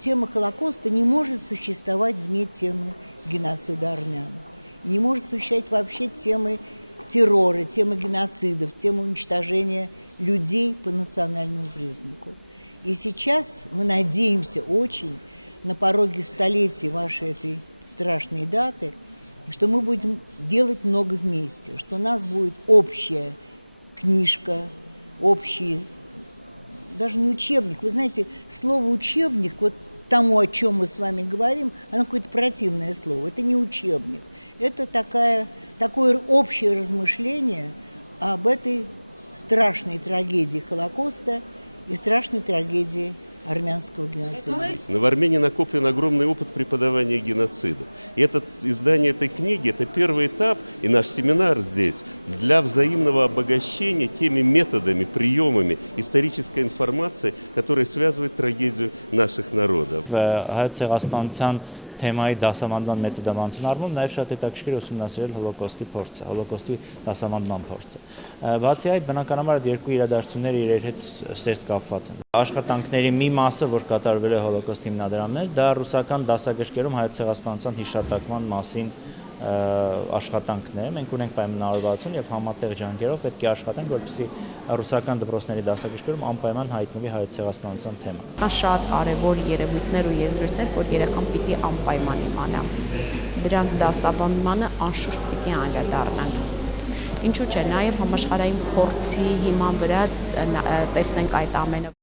тема Холокоста не может существовать вне темы геноцида армян. Не может существовать вообще темы террора, темы геноцидов, темы уничтожения людей по национальному признаку. И сейчас мы надеемся очень на пороге столетия вашей этой страшной даты, что мы будем делать много вместе, что у нас будет общая книжка, общий, даже не учебник. Вы знаете, слово «учебник», вот тому, о чем мы с вами говорим, оно какое-то противное слово. Это не учебник. Это такое общее размышление об этой страшной трагедии Холокоста и страшной трагедии армянского геноцида. В Армении накоплен огромный опыт преподавания геноцида. И издание этой книги – это первый этап, и наш семинар здесь, для взаимного обогащения теми методами, приемами исторической информации, которые связывают трагедию наших народов. Թեմայի դասավանդման մեթոդամանության առումով նաև շատ հետաքրքիր ուսումնասիրել հոլոկոստի փորձը, հոլոկոստի դասավանդման փորձը։ Բացի այդ, բնականաբար երկու իրադարձությունները իրար հետ սերտ կապված են։ Աշխատանքների մի մասը, որ կատարվել է հոլոկոստի հիմնադրամներ, դա ռուսական դասագրքերում հայոց ցեղասպանության հիշատակման մասին աշխատանքներ։ Մենք ունենք պայմանավորվածություն եւ համատեղ ջանքերով պետք է աշխատենք, որպեսզի ռուսական դպրոցների դասագրքերում անպայման հայտնվի հայոց ցեղասպանության թեման։ Կան շատ կարևոր երևույթներ ու եզրույթներ, որ երեխան պիտի անպայման իմանա։ Դրանց դասավանդմանը անշուշտ պիտի անդրադառնանք։ Ինչու՞ չէ, նաև համաշխարհային փորձի հիման վրա տեսնենք այդ ամենը։